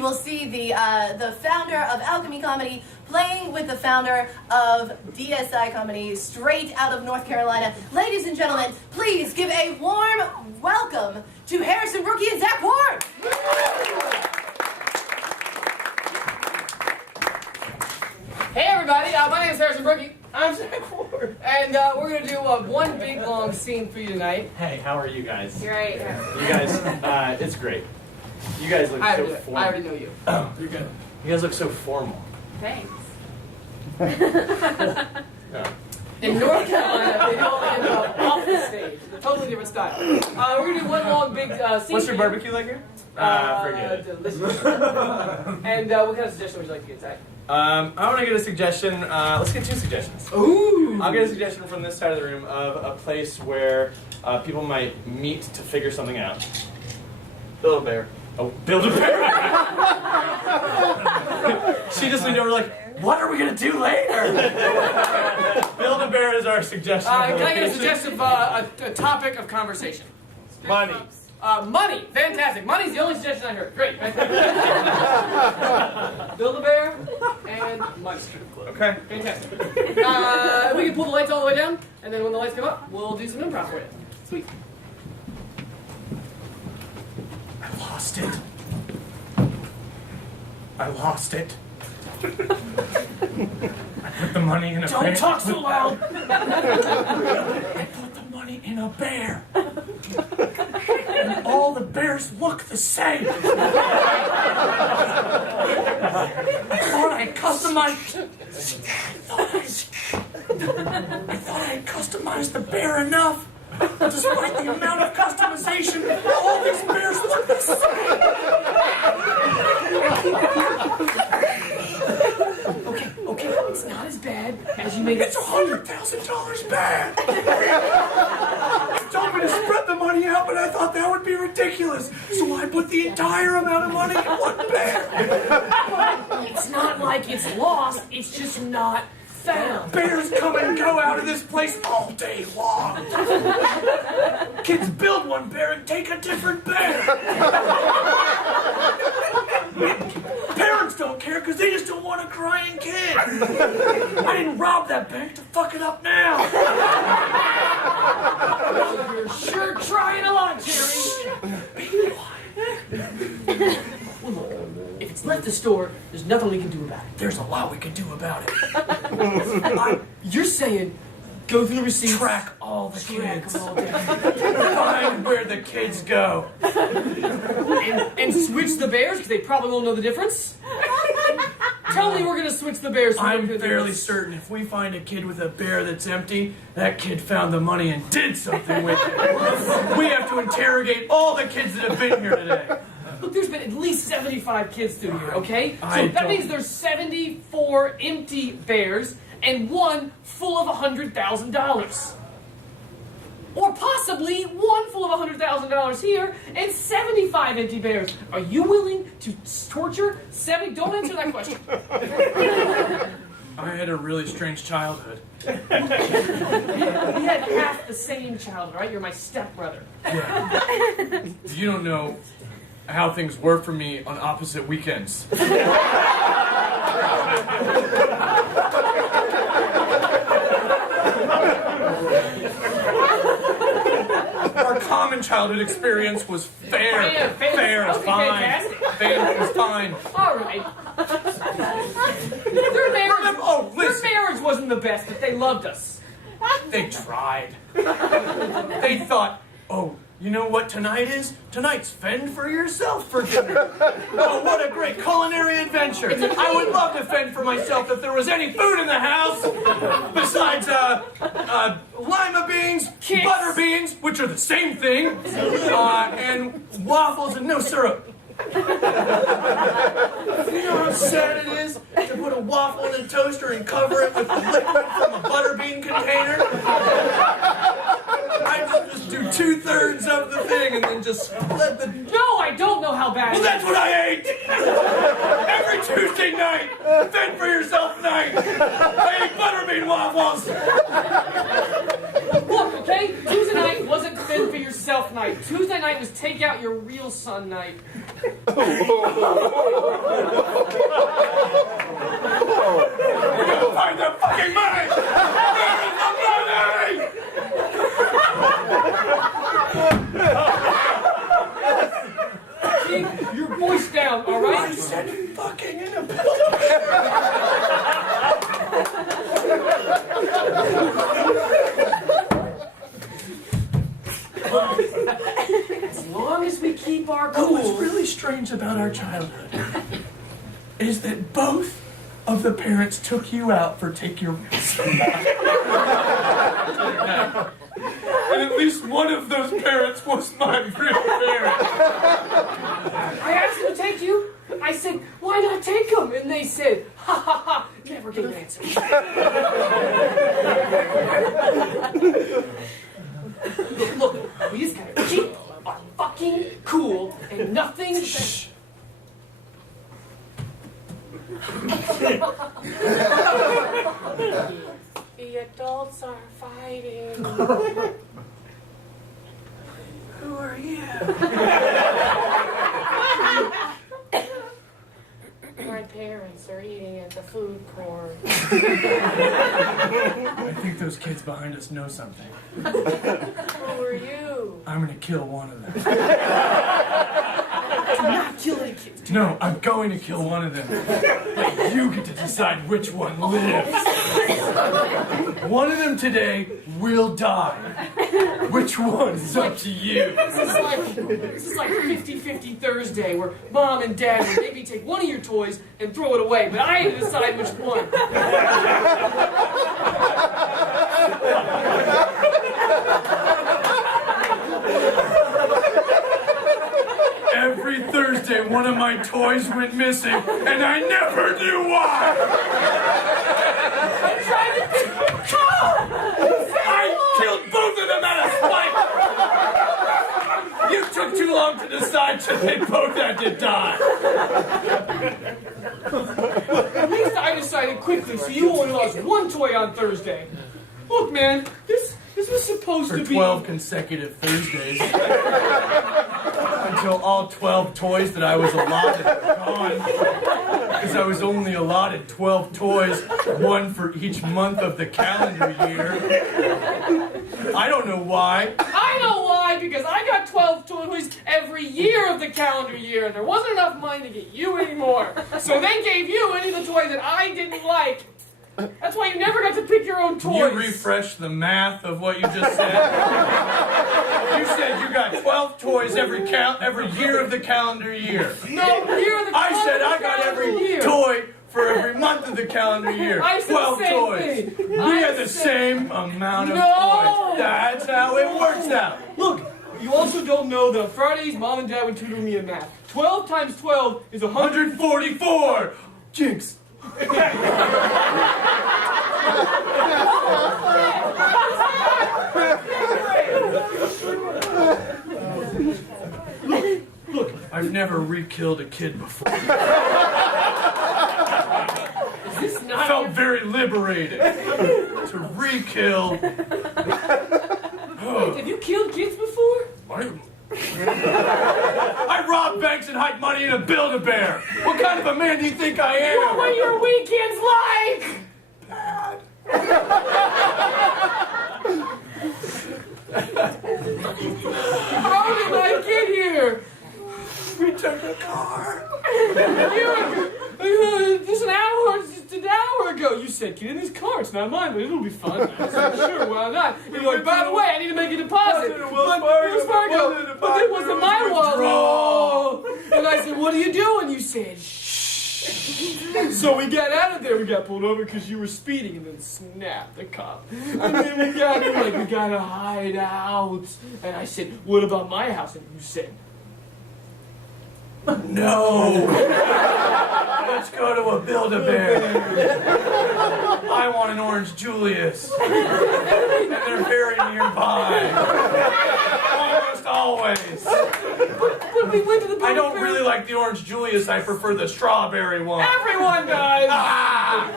we will see the founder of Alchemy Comedy playing with the founder of DSI Comedy straight out of North Carolina. Ladies and gentlemen, please give a warm welcome to Harrison Brookie and Zach Ward. Hey everybody, my name is Harrison Brookie. I'm Zach Ward. And we're going to do one big long scene for you tonight. Hey, how are you guys? Great. You guys, it's great. You guys look so formal. I already know you. Oh, you're good. You guys look so formal. Thanks. No. In North Carolina, they all end up off the stage. Totally different style. We're going to do one long big scene. What's your barbecue like here? Forget it. Delicious. And what kind of suggestion would you like to get, Zach? I want to get a suggestion. Let's get 2 suggestions. Ooh! I'll get a suggestion from this side of the room of a place where people might meet to figure something out. Build a bear. Oh, build a bear! She just leaned over like, what are we going to do later? Build a bear is our suggestion. Can I get a suggestion of a topic of conversation? Money. Money. Fantastic. Money's the only suggestion I heard. Great. Build a bear and money. Okay. Fantastic. We can pull the lights all the way down, and then when the lights come up, we'll do some improv for you. Sweet. I lost it. I lost it. I put the money in a bear. Don't talk so loud. I put the money in a bear. And all the bears look the same. I thought I customized the bear enough. Despite the amount of customization, all these bears look the same. Okay, it's not as bad as you made it. It's $100,000 bad. You told me to spread the money out, but I thought that would be ridiculous. So I put the entire amount of money in one bear. It's not like it's lost, it's just not found. Bears come and go out of this place all day long. Kids build one bear and take a different bear. Parents don't care because they just don't want a crying kid. I didn't rob that bank to fuck it up now. You're sure trying a lot, Jerry. Be quiet. Well, look, if it's left the store, there's nothing we can do about it. There's a lot we can do about it. You're saying go through the receipts, Track all the kids. them all down, Find where the kids go. and switch the bears because they probably won't know the difference. Tell me we're gonna switch the bears. So I'm fairly certain if we find a kid with a bear that's empty, that kid found the money and did something with it. We have to interrogate all the kids that have been here today. Look, there's been at least 75 kids through here, okay? So I that don't- means there's 74 empty bears and one full of $100,000. Or possibly one full of $100,000 here and 75 empty bears. Are you willing to torture 70? Don't answer that question. I had a really strange childhood. We had half the same childhood, right? You're my stepbrother. Yeah. You don't know how things were for me on opposite weekends. Our common childhood experience was fair. Fair is fine. Fantastic. Fair is fine. All right. Their marriage wasn't the best, but they loved us. They tried. They thought, oh, you know what tonight is? Tonight's fend for yourself for dinner. Oh, what a great culinary adventure. I would love to fend for myself if there was any food in the house besides lima beans, Kicks. butter beans, which are the same thing, and waffles and no syrup. You know how sad it is to put a waffle in a toaster and cover it with the liquid from a butterbean container? I just do 2/3 of the thing and then just let the... No, I don't know how bad Well, it that's what I ate! Every Tuesday night! Fend for yourself night! I ate butterbean waffles! is. Look, okay? Tuesday night wasn't fend for yourself. yourself night. Tuesday night was take out your real son night. We're gonna find the fucking money! Where is the money? Keep your voice down, all right? I said fucking in a As long as we keep our But what's cool. really strange about our childhood is that both of the parents took you out for take your son out. And at least one of those parents was my real parent. I asked them to take you. I said, why not take him? And they said, ha ha ha, never gave an answer. Look, we just gotta keep our fucking cool and nothing. Shh. The adults are fighting. Who are you? My parents are eating at the food court. I think those kids behind us know something. Who are you? I'm gonna kill one of them. Do not kill any kids. No, I'm going to kill one of them. But you get to decide which one lives. One of them today will die. Which one is up to you? This is like 50-50 Thursday where mom and dad would maybe take one of your toys and throw it away, but I had to decide which one. Every Thursday, one of my toys went missing, and I never knew why. I'm trying to think. I killed both of them out of spite. You took too long to decide, so they both had to die. At least I decided quickly, so you only lost one toy on Thursday. Look, man, this was supposed For to be 12 consecutive Thursdays. Until all 12 toys that I was allotted were gone. Because I was only allotted 12 toys, one for each month of the calendar year. I don't know why. I know why, because I got 12 toys every year of the calendar year, and there wasn't enough money to get you anymore. So they gave you any of the toys that I didn't like. That's why you never got to pick your own Can toys. you refresh the math of what you just said? You said you got 12 toys every year of the calendar year. No, year of the I said I calendar got every year. toy for every month of the calendar year. I said 12 the same toys. thing. We I had the said- same amount of No. toys. That's how it works out. Look, you also don't know that on Fridays, mom and dad would tutor me in math. 12 times 12 is 100. 144! Jinx. Look, I've never re-killed a kid before. Is this I not felt very liberated to re-kill. Have you killed kids before? I robbed banks and hide money in a Build-A-Bear. What kind of a man do you think I am? What are your weekends like? How did I get here? We took a car. Just an hour ago, you said, get in this car. It's not mine, but it'll be fun. I said, sure, why not? And you're like, by the way, I need to make a deposit. Wells Fargo. But it wasn't my wallet. And I said, what are you doing? You said, shh. So we got out of there. We got pulled over because you were speeding, and then snapped the cop. And then we gotta hide out. And I said, what about my house? And you said, No. Let's go to a Build-A-Bear. I want an Orange Julius. And they're very nearby. Almost always. But we went to the I don't really like the Orange Julius. I prefer the strawberry one. Everyone does. Ah!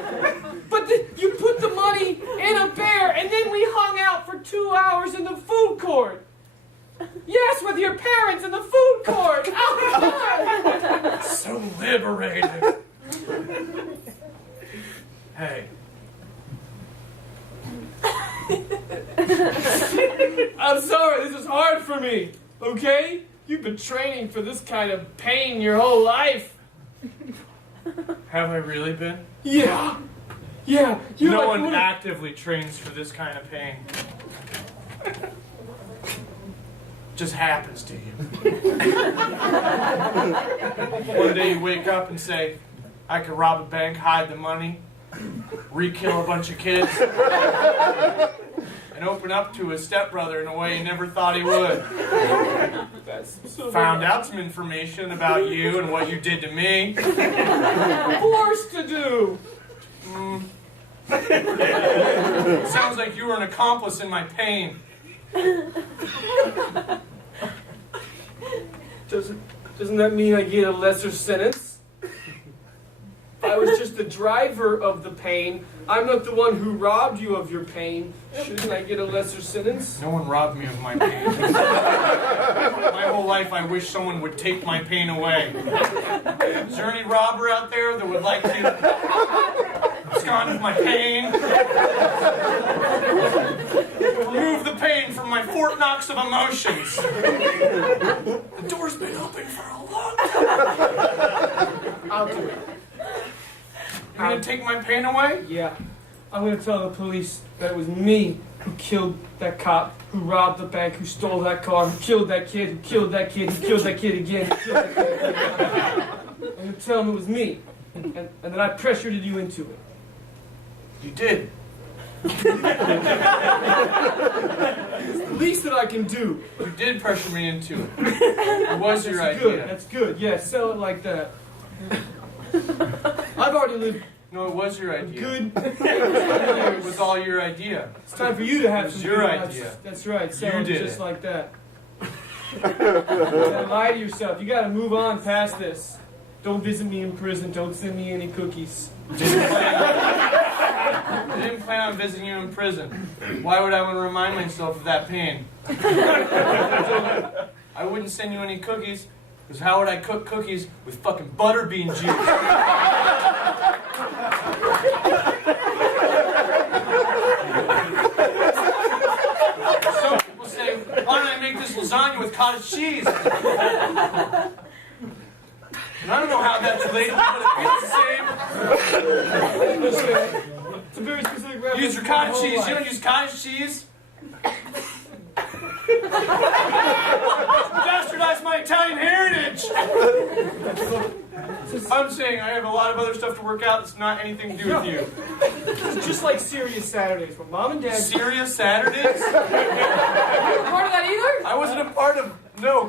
But you put the money in a bear, and then we hung out for 2 hours in the food court. Yes, with your parents in the food court. Oh, God. So liberating. Hey. I'm sorry, this is hard for me, okay? You've been training for this kind of pain your whole life. Have I really been? Yeah. Yeah. You're No like one one of- actively trains for this kind of pain. Just happens to you. One day you wake up and say, I could rob a bank, hide the money, re-kill a bunch of kids, and open up to his stepbrother in a way you never thought he would. That's so Found out some information about you and what you did to me. forced to do. Sounds like you were an accomplice in my pain. Doesn't that mean I get a lesser sentence? If I was just the driver of the pain, I'm not the one who robbed you of your pain. Shouldn't I get a lesser sentence? No one robbed me of my pain. My whole life I wish someone would take my pain away. Is there any robber out there that would like to abscond with my pain? Remove the pain from my Fort Knox of emotions. The door's been open for a long time. I'll do it. You're gonna take my pain away? Yeah. I'm gonna tell the police that it was me who killed that cop, who robbed the bank, who stole that car, who killed that kid, who killed that kid, who killed that kid again, who killed that kid again. I'm gonna tell them it was me, and that I pressured you into it. You did. It's the least that I can do. You did pressure me into it. It was your That's idea. good. That's good. Yeah, sell it like that. I've already lived No, it was your idea. good. It was all your idea. It's time for you to have It was some your good idea. lives. That's right. Sell You it did just it. like that. Don't lie to yourself. You gotta move on past this. Don't visit me in prison. Don't send me any cookies. I didn't plan on visiting you in prison. Why would I want to remind myself of that pain? I wouldn't send you any cookies, because how would I cook cookies with fucking butterbean juice? Some people say, why don't I make this lasagna with cottage cheese? And I don't know how that's related, but it's the same. It's a very specific reference. Use your to my cottage whole cheese. life. You don't use cottage cheese? Bastardize my Italian heritage! I'm saying I have a lot of other stuff to work out that's not anything to do with you. It's just like Serious Saturdays, where Mom and Dad. Serious Saturdays? You were part of that either? I wasn't a part of,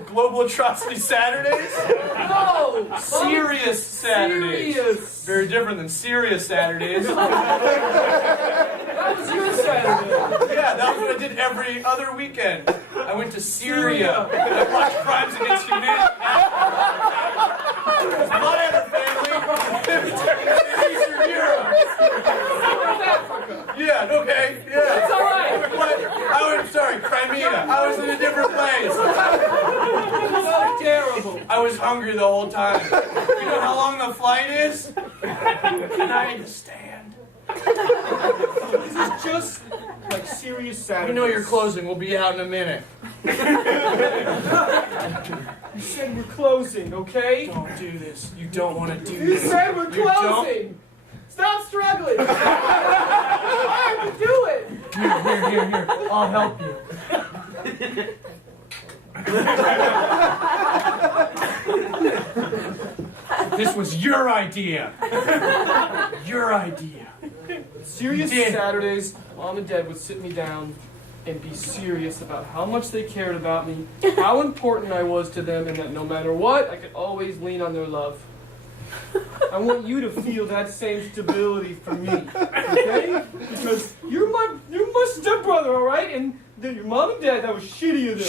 Global Atrocity Saturdays? No. Serious Saturdays. Serious. Very different than Serious Saturdays. That was your Saturday. Yeah, that was what I did every other weekend. I went to Syria. I watched Crimes Against Humanity. It's my other family. Eastern Europe. Yeah, okay, yeah. It's all right. I'm sorry, Crimea. I was in a different place. So terrible. I was hungry the whole time. You know how long the flight is? And I had to stand. This is just like Serious Saturdays. We know you're closing. We'll be out in a minute. You said we're closing, okay? Don't do this. You don't want to do You this. said we're You don't. closing. Stop struggling. I have to do it. Here. I'll help you. This was your idea. Your idea. Serious You did. Saturdays, Mom and Dad would sit me down and be serious about how much they cared about me, how important I was to them, and that no matter what, I could always lean on their love. I want you to feel that same stability for me, okay? Because you're my stepbrother, all right? And your mom and dad, that was shitty of them.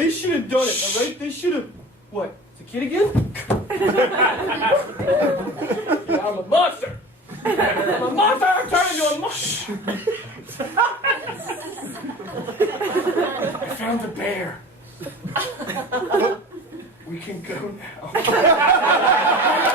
They should have done it, all right? They should have. What? Is the kid again? Yeah, I'm a monster. I'm a monster. I'm turning into a monster. I found the bear. We can go now.